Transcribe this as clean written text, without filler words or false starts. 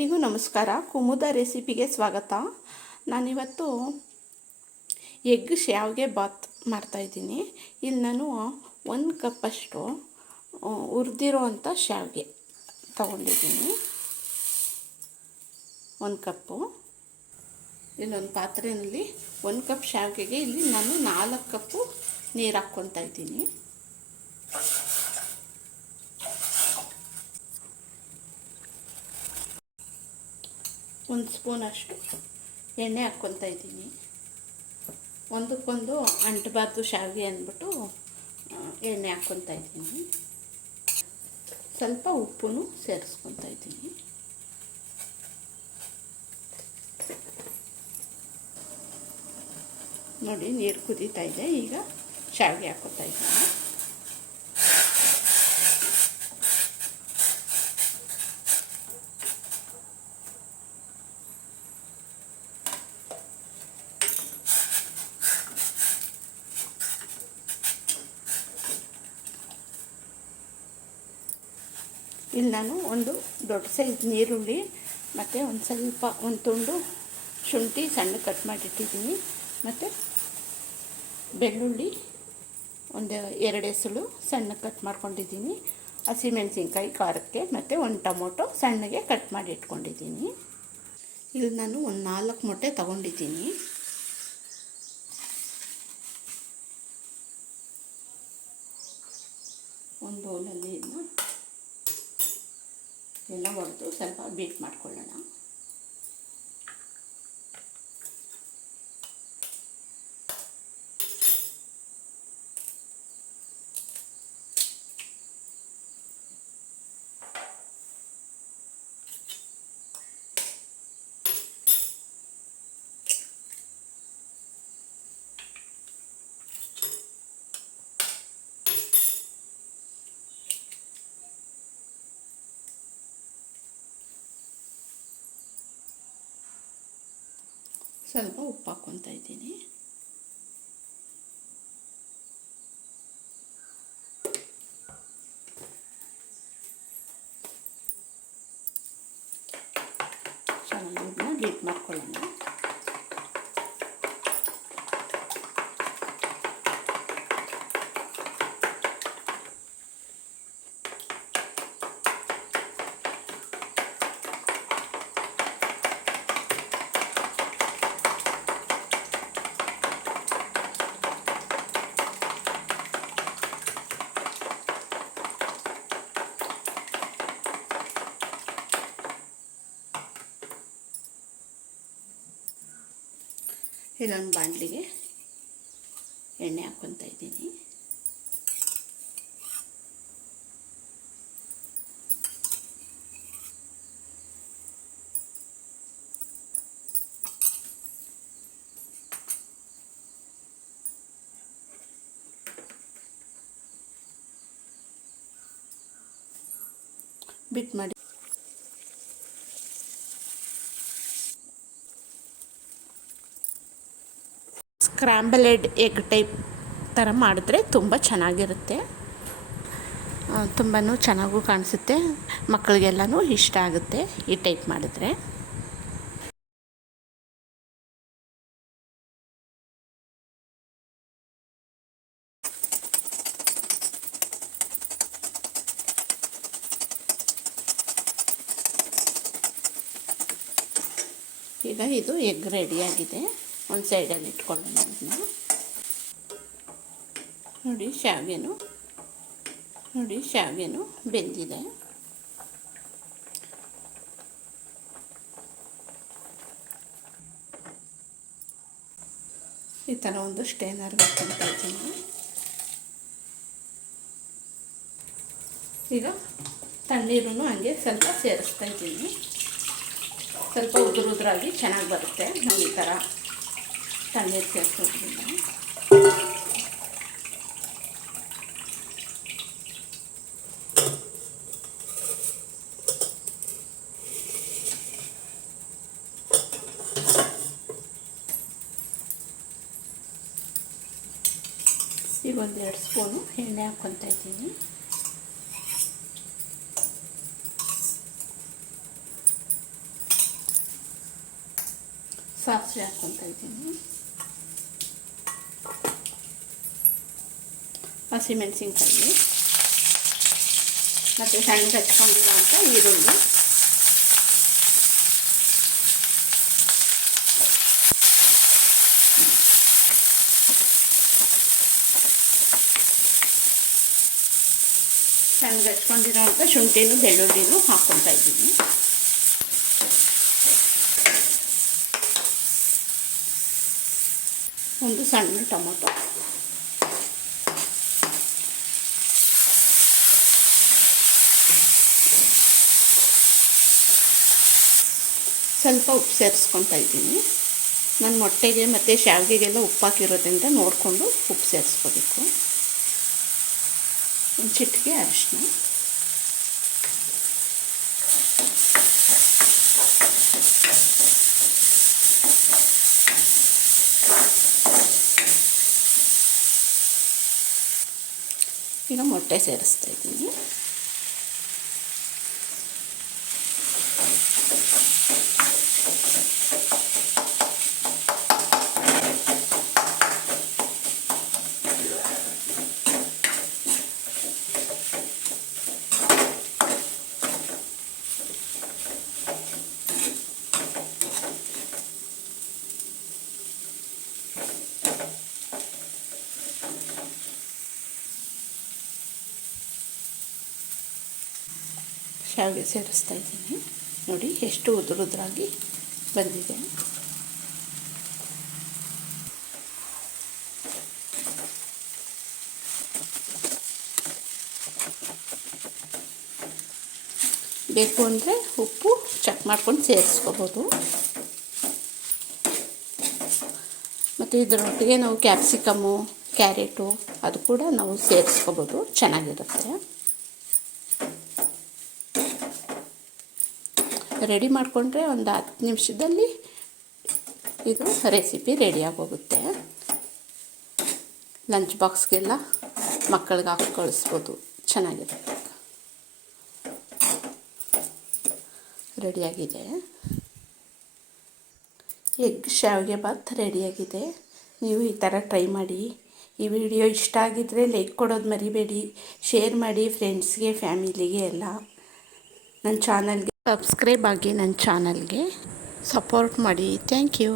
ಎಲ್ರಿಗೂ ನಮಸ್ಕಾರ. ಕುಮುದ ರೆಸಿಪಿಗೆ ಸ್ವಾಗತ. ನಾನಿವತ್ತು ಎಗ್ ಶಾವಿಗೆ ಬಾತ್ ಮಾಡ್ತಾಯಿದ್ದೀನಿ. ಇಲ್ಲಿ ನಾನು 1 ಕಪ್ಪಷ್ಟು ಹುರಿದಿರೋ ಅಂಥ ಶಾವಿಗೆ ತಗೊಂಡಿದ್ದೀನಿ. 1 ಕಪ್ಪು. ಇಲ್ಲೊಂದು ಪಾತ್ರೆಯಲ್ಲಿ 1 ಕಪ್ ಶಾವಿಗೆಗೆ ಇಲ್ಲಿ ನಾನು 4 ಕಪ್ಪು ನೀರು ಹಾಕ್ಕೊತಾ ಇದ್ದೀನಿ. ಒಂದು ಸ್ಪೂನಷ್ಟು ಎಣ್ಣೆ ಹಾಕ್ಕೊತಾ ಇದ್ದೀನಿ. ಒಂದಕ್ಕೊಂದು ಅಂಟಬಾರ್ದು ಶಾವಿಗೆ ಅಂದ್ಬಿಟ್ಟು ಎಣ್ಣೆ ಹಾಕ್ಕೊತಾ ಇದ್ದೀನಿ. ಸ್ವಲ್ಪ ಉಪ್ಪು ಸೇರಿಸ್ಕೊತಾ ಇದ್ದೀನಿ. ನೋಡಿ, ನೀರು ಕುದೀತಾ ಇದೆ. ಈಗ ಶಾವಿಗೆ ಹಾಕ್ಕೊತಾ ಇದ್ದೀನಿ. ಇಲ್ಲಿ ನಾನು ಒಂದು ದೊಡ್ಡ ಸೈಜ್ ಈರುಳ್ಳಿ ಮತ್ತು ಒಂದು ತುಂಡು ಶುಂಠಿ ಸಣ್ಣ ಕಟ್ ಮಾಡಿಟ್ಟಿದ್ದೀನಿ. ಮತ್ತು ಬೆಳ್ಳುಳ್ಳಿ ಒಂದು 2 ಎಸಳು ಸಣ್ಣ ಕಟ್ ಮಾಡ್ಕೊಂಡಿದ್ದೀನಿ. ಹಸಿಮೆಣಸಿನ್ಕಾಯಿ ಖಾರಕ್ಕೆ ಮತ್ತು ಒಂದು ಟೊಮೊಟೊ ಸಣ್ಣಗೆ ಕಟ್ ಮಾಡಿ ಇಟ್ಕೊಂಡಿದ್ದೀನಿ. ಇಲ್ಲಿ ನಾನು ಒಂದು 4 ಮೊಟ್ಟೆ ತಗೊಂಡಿದ್ದೀನಿ. ಒಂದು ಬೌಲಲ್ಲಿ ಎಲ್ಲ ಹೊಡೆದು ಸ್ವಲ್ಪ ಬೀಟ್ ಮಾಡ್ಕೊಳ್ಳೋಣ. ಸ್ವಲ್ಪ ಉಪ್ಪು ಹಾಕ್ಕೊತಾ ಇದ್ದೀನಿ. ಚೆನ್ನಾಗಿ ಇದನ್ನ ಬೀಟ್ ಮಾಡ್ಕೊಳ್ಳೋಣ. ಇಲ್ಲೊಂದು ಬಾಣಲಿಗೆ ಎಣ್ಣೆ ಹಾಕ್ಕೊತಾ ಇದ್ದೀನಿ. ಬಿಟ್ ಮಾಡಿ ಸ್ಕ್ರಾಂಬಲ್ಡ್ ಎಗ್ ಟೈಪ್ ಥರ ಮಾಡಿದ್ರೆ ತುಂಬ ಚೆನ್ನಾಗಿರುತ್ತೆ. ತುಂಬಾ ಚೆನ್ನಾಗೂ ಕಾಣಿಸುತ್ತೆ. ಮಕ್ಕಳಿಗೆಲ್ಲನೂ ಇಷ್ಟ ಆಗುತ್ತೆ ಈ ಟೈಪ್ ಮಾಡಿದ್ರೆ. ಈಗ ಇದು ಎಗ್ ರೆಡಿಯಾಗಿದೆ. ಒಂದು ಸೈಡಲ್ಲಿ ಇಟ್ಕೊಳ್ಳೋಣ. ಅದನ್ನ ನೋಡಿ, ಶಾವಿಗೆನೂ ಬೆಂದಿದೆ. ಈ ಥರ ಒಂದು ಸ್ಟೇನರ್ಗೆ ಹಾಕ್ಕೊತಾ ಇದ್ದೀನಿ. ಈಗ ತಣ್ಣೀರನ್ನು ಹಂಗೆ ಸ್ವಲ್ಪ ಸೇರಿಸ್ತಾ ಇದ್ದೀನಿ. ಸ್ವಲ್ಪ ಉದುರಾಗಿ ಚೆನ್ನಾಗಿ ಬರುತ್ತೆ ನಾವು ಈ ಥರ ತಣ್ಣೀರು ಸೇರಿಸೋದ್ರಿಂದ. ಈಗ 1-2 ಸ್ಪೂನು ಎಣ್ಣೆ ಹಾಕ್ಕೊತಾ ಇದ್ದೀನಿ. ಸಾಸಿವೆ ಹಾಕ್ಕೊತಾ ಇದ್ದೀನಿ, ಹಸಿಮೆಣಸಿನ್ಕಾಯಿ ಮತ್ತು ಸಣ್ಣಗೆ ಹಚ್ಕೊಂಡಿರೋಂಥ ಈರುಳ್ಳಿ, ಸಣ್ಣಗೆ ಹಚ್ಕೊಂಡಿರೋಂಥ ಶುಂಠಿನೂ ಬೆಳ್ಳುಳ್ಳಿನೂ ಹಾಕ್ಕೊತಾ ಇದ್ದೀನಿ. ಒಂದು ಸಣ್ಣ ಟೊಮೊಟೊ, ಸ್ವಲ್ಪ ಉಪ್ಪು ಸೇರಿಸ್ಕೊತಾ ಇದ್ದೀನಿ. ನಾನು ಮೊಟ್ಟೆಗೆ ಮತ್ತು ಶಾವಿಗೆಗೆಲ್ಲ ಉಪ್ಪು ಹಾಕಿರೋದ್ರಿಂದ ನೋಡಿಕೊಂಡು ಉಪ್ಪು ಸೇರಿಸ್ಕೋಬೇಕು. ಒಂದು ಚಿಟಿಕೆ ಅರಿಶಿನ, ಈಗ ಮೊಟ್ಟೆ ಸೇರಿಸ್ತಾ ಇದ್ದೀನಿ. ಶಾವಿಗೆ ಸೇರಿಸ್ತಾ ಇದ್ದೀನಿ. ನೋಡಿ ಎಷ್ಟು ಉದುರುದ್ರಾಗಿ ಬಂದಿದೆ. ಬೇಕು ಅಂದರೆ ಉಪ್ಪು ಚೆಕ್ ಮಾಡ್ಕೊಂಡು ಸೇರಿಸ್ಕೋಬೋದು. ಮತ್ತು ಇದರೊಟ್ಟಿಗೆ ನಾವು ಕ್ಯಾಪ್ಸಿಕಮ್ಮು, ಕ್ಯಾರೆಟು ಅದು ಕೂಡ ನಾವು ಸೇರಿಸ್ಕೋಬೋದು, ಚೆನ್ನಾಗಿರುತ್ತೆ. ರೆಡಿ ಮಾಡಿಕೊಂಡ್ರೆ ಒಂದು 10 ನಿಮಿಷದಲ್ಲಿ ಇದು ರೆಸಿಪಿ ರೆಡಿಯಾಗೋಗುತ್ತೆ. ಲಂಚ್ ಬಾಕ್ಸ್ಗೆಲ್ಲ ಮಕ್ಕಳಿಗೆ ಹಾಕಿ ಕಳಿಸ್ಬೋದು, ಚೆನ್ನಾಗಿರುತ್ತೆ. ರೆಡಿಯಾಗಿದೆ, ಎಗ್ ಶಾವಿಗೆ ಬಾತ್ ರೆಡಿಯಾಗಿದೆ. ನೀವು ಈ ಥರ ಟ್ರೈ ಮಾಡಿ. ಈ ವಿಡಿಯೋ ಇಷ್ಟ ಆಗಿದ್ದರೆ ಲೈಕ್ ಕೊಡೋದು ಮರಿಬೇಡಿ, ಶೇರ್ ಮಾಡಿ ಫ್ರೆಂಡ್ಸ್ಗೆ, ಫ್ಯಾಮಿಲಿಗೆ ಎಲ್ಲ. ನನ್ನ ಚಾನಲ್ಗೆ ಸಬ್ಸ್ಕ್ರೈಬ್ ಆಗಿ, ನನ್ನ ಚಾನಲ್ಗೆ ಸಪೋರ್ಟ್ ಮಾಡಿ. Thank you.